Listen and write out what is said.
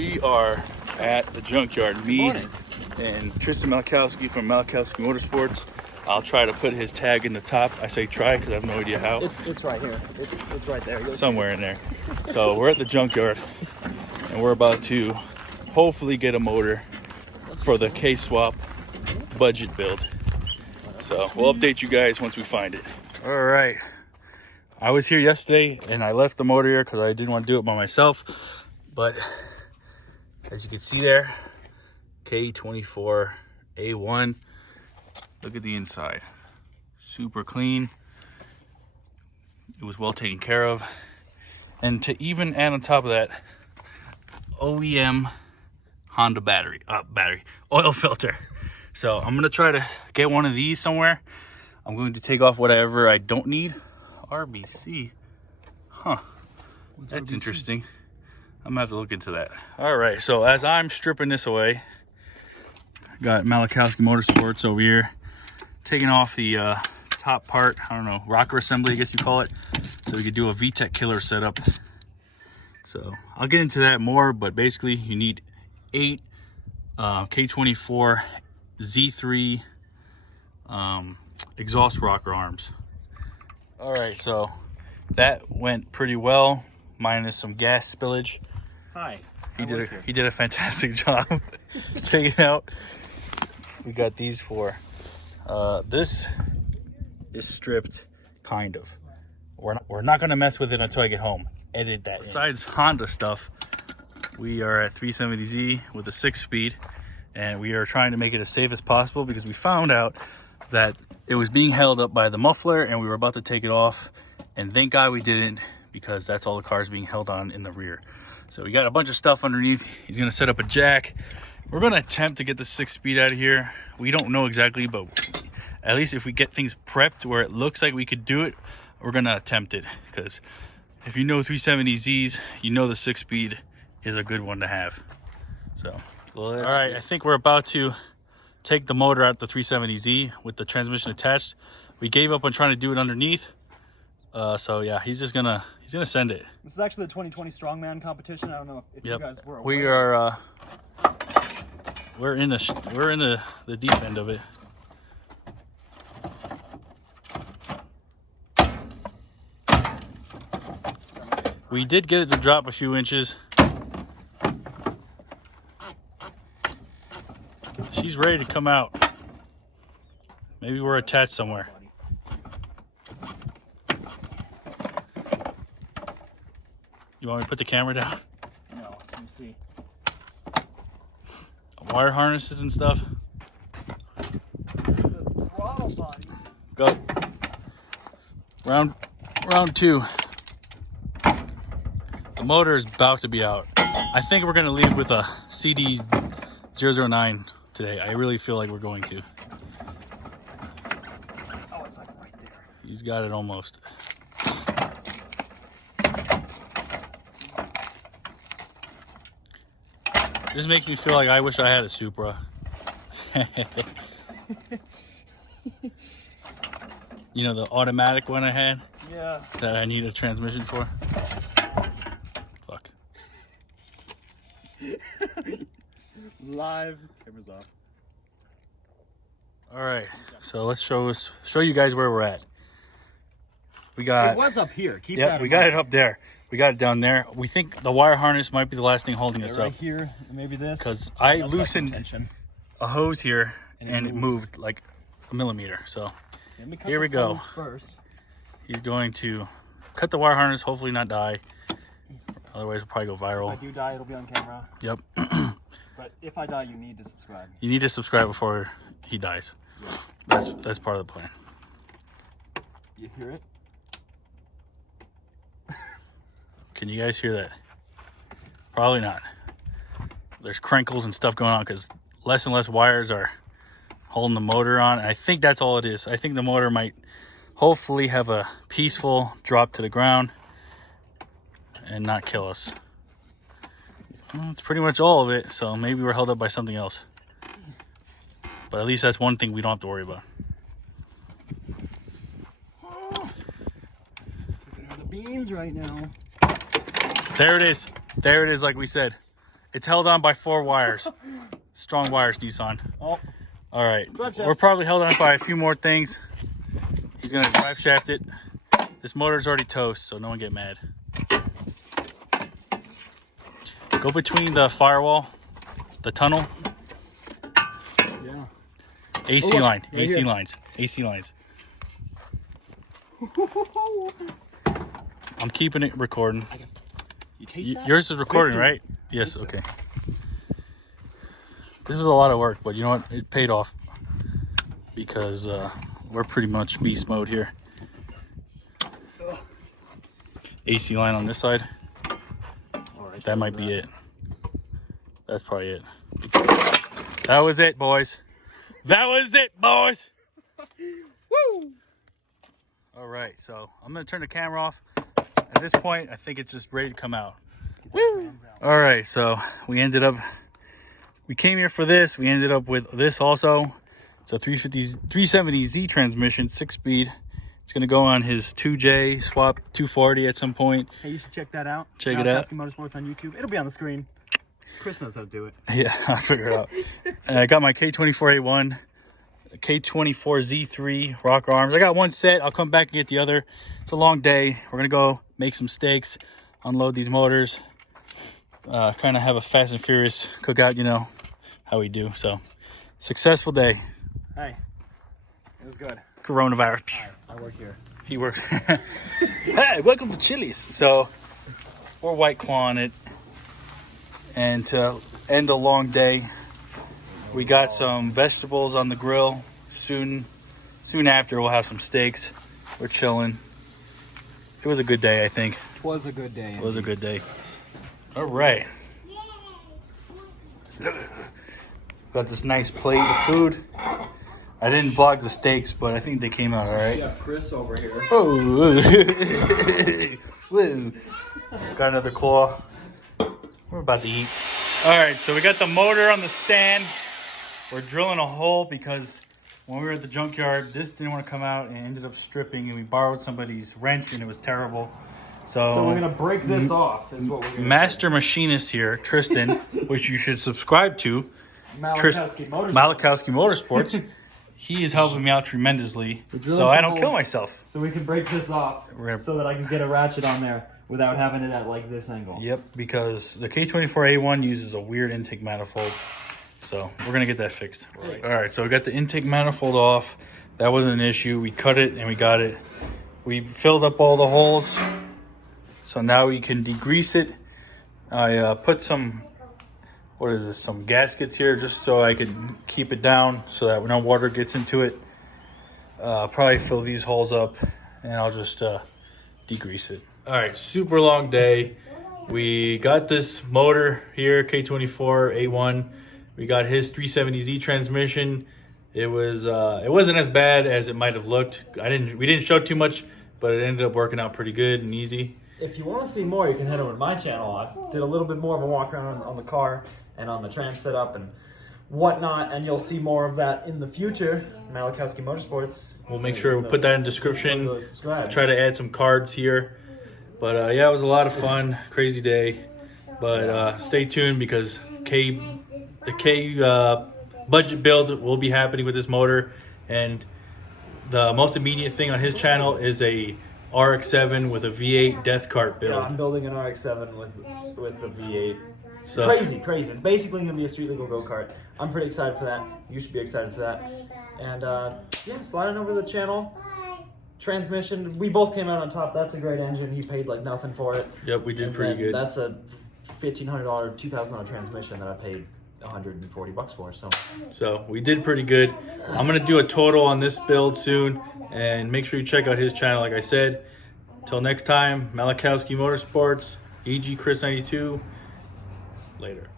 We are at the Junkyard. Me and Tristan Malkowski from Malkowski Motorsports. I'll try to put his tag in the top. I say try because I have no idea how. It's right here. It's right there. You'll somewhere in there. So we're at the Junkyard and we're about to hopefully get a motor for the K-Swap budget build. So we'll update you guys once we find it. All right. I was here yesterday and I left the motor here because I didn't want to do it by myself. But as you can see there, k24 A1. Look at the inside. Super clean. It was well taken care of. And to even add on top of that, OEM Honda oil filter. So I'm gonna try to get one of these somewhere. I'm going to take off whatever I don't need. RBC, huh? That's interesting. I'm gonna have to look into that. All right, so as I'm stripping this away, got Malkowski Motorsports over here, taking off the top part, I don't know, rocker assembly, I guess you call it, so we could do a VTEC killer setup. So I'll get into that more, but basically you need 8 K24 Z3 exhaust rocker arms. All right, so that went pretty well, minus some gas spillage. Hi. He did a fantastic job taking it out. We got these four. This is stripped, kind of. We're not gonna mess with it until I get home. Edit that. Besides Honda stuff, we are at 370Z with a 6-speed, and we are trying to make it as safe as possible because we found out that it was being held up by the muffler and we were about to take it off, and thank God we didn't, because that's all the cars being held on in the rear. So we got a bunch of stuff underneath. He's gonna set up a jack. We're gonna attempt to get the 6-speed out of here. We don't know exactly, but at least if we get things prepped where it looks like we could do it, we're gonna attempt it. Because if you know 370Zs, you know the 6-speed is a good one to have. So, all right, I think we're about to take the motor out the 370Z with the transmission attached. We gave up on trying to do it underneath. So yeah, he's gonna send it. This is actually the 2020 Strongman competition. I don't know if you guys were aware. We are we're in the deep end of it. We did get it to drop a few inches. She's ready to come out. Maybe we're attached somewhere. You want me to put the camera down? No, let me see. Wire harnesses and stuff. The throttle body. Go. Round 2. The motor is about to be out. I think we're gonna leave with a CD009 today. I really feel like we're going to. Oh, it's like right there. He's got it almost. This makes me feel like I wish I had a Supra. You know, the automatic one I had? Yeah. That I need a transmission for? Fuck. Live. Camera's off. All right, so let's show you guys where we're at. We got. It was up here. Keep that. Yeah, we got it up there. We got it down there. We think the wire harness might be the last thing holding us right up. Here, maybe this. Because I loosened a hose here and it moved like a millimeter. So here we go. First. He's going to cut the wire harness, hopefully not die. Otherwise, we'll probably go viral. If I do die, it'll be on camera. Yep. But if I die, you need to subscribe. You need to subscribe before he dies. Yeah. That's part of the plan. You hear it? Can you guys hear that? Probably not. There's crinkles and stuff going on because less and less wires are holding the motor on. I think that's all it is. I think the motor might hopefully have a peaceful drop to the ground and not kill us. Well, that's pretty much all of it, so maybe we're held up by something else. But at least that's one thing we don't have to worry about. Looking at the beans right now. There it is. There it is, like we said. It's held on by 4 wires. Strong wires, Nissan. Oh. All right. Drive shaft. We're probably held on by a few more things. He's gonna drive shaft it. This motor's already toast, so no one get mad. Go between the firewall, the tunnel. Yeah. AC look, line, right AC here. lines, AC lines. I'm keeping it recording. You taste that? Yours is recording, Victory. right? Yes, okay. This was a lot of work, but you know what? It paid off because we're pretty much beast mode here. AC line on this side. Alright, That might be it. That's probably it. That was it, boys. That was it, boys. Woo! All right, so I'm gonna turn the camera off. At this point, I think it's just ready to come out. Woo! All right, so we came here for this. We ended up with this also. It's a 370Z transmission, 6-speed. It's gonna go on his 2J swap 240 at some point. Hey, you should check that out. Check it out. Motorsports on YouTube. It'll be on the screen. Chris knows how to do it. Yeah, I'll figure it out. And I got my K24A1, K24Z3 rocker arms. I got one set. I'll come back and get the other. It's a long day. We're gonna go make some steaks, unload these motors, kind of have a Fast and Furious cookout, you know how we do. So, successful day. Hey, it was good. Coronavirus. I work here. He works. Hey, welcome to Chili's. So, we're white clawing it. And to end a long day, we got some vegetables on the grill. Soon after, we'll have some steaks. We're chilling. It was a good day, I think. It was a good day. It was a good day. All right. Got this nice plate of food. I didn't vlog the steaks, but I think they came out all right. Chef Chris over here. Oh, woo. Got another claw. We're about to eat. All right, so we got the motor on the stand. We're drilling a hole because when we were at the junkyard, this didn't want to come out and ended up stripping, and we borrowed somebody's wrench and it was terrible. So we're gonna break this off. Is what we're gonna master machinist here, Tristan, which you should subscribe to, Malachowski Motorsports. Malachowski Motorsports. He is helping me out tremendously, drilling so I some don't kill holes. myself. So we can break this off We're gonna- so that I can get a ratchet on there without having it at like this angle. Yep, because the K24A1 uses a weird intake manifold. So we're going to get that fixed. Right. All right, so we got the intake manifold off. That wasn't an issue. We cut it and we got it. We filled up all the holes. So now we can degrease it. I put some, some gaskets here just so I could keep it down so that no water gets into it. Probably fill these holes up and I'll just degrease it. All right, super long day. We got this motor here, K24A1. We got his 370Z transmission. It wasn't as bad as it might have looked. We didn't show too much, but it ended up working out pretty good and easy. If you want to see more, you can head over to my channel. I did a little bit more of a walk around on the car and on the trans setup and whatnot, and you'll see more of that in the future. Malachowski Motorsports. We'll make sure we put that in description. Go subscribe. Try to add some cards here. But yeah, it was a lot of fun, crazy day. But stay tuned because the K budget build will be happening with this motor. And the most immediate thing on his channel is a RX-7 with a V8 death cart build. Yeah, I'm building an RX-7 with a V8. So, Crazy. It's basically going to be a street legal go-kart. I'm pretty excited for that. You should be excited for that. And yeah, slide on over to the channel. Transmission, we both came out on top. That's a great engine. He paid like nothing for it. Yep, we did And pretty then good. That's a $1,500, $2,000 transmission that I paid $140 for. So we did pretty good. I'm going to do a total on this build soon. And make sure you check out his channel, like I said. Till next time, Malachowski Motorsports, EG Chris 92. Later.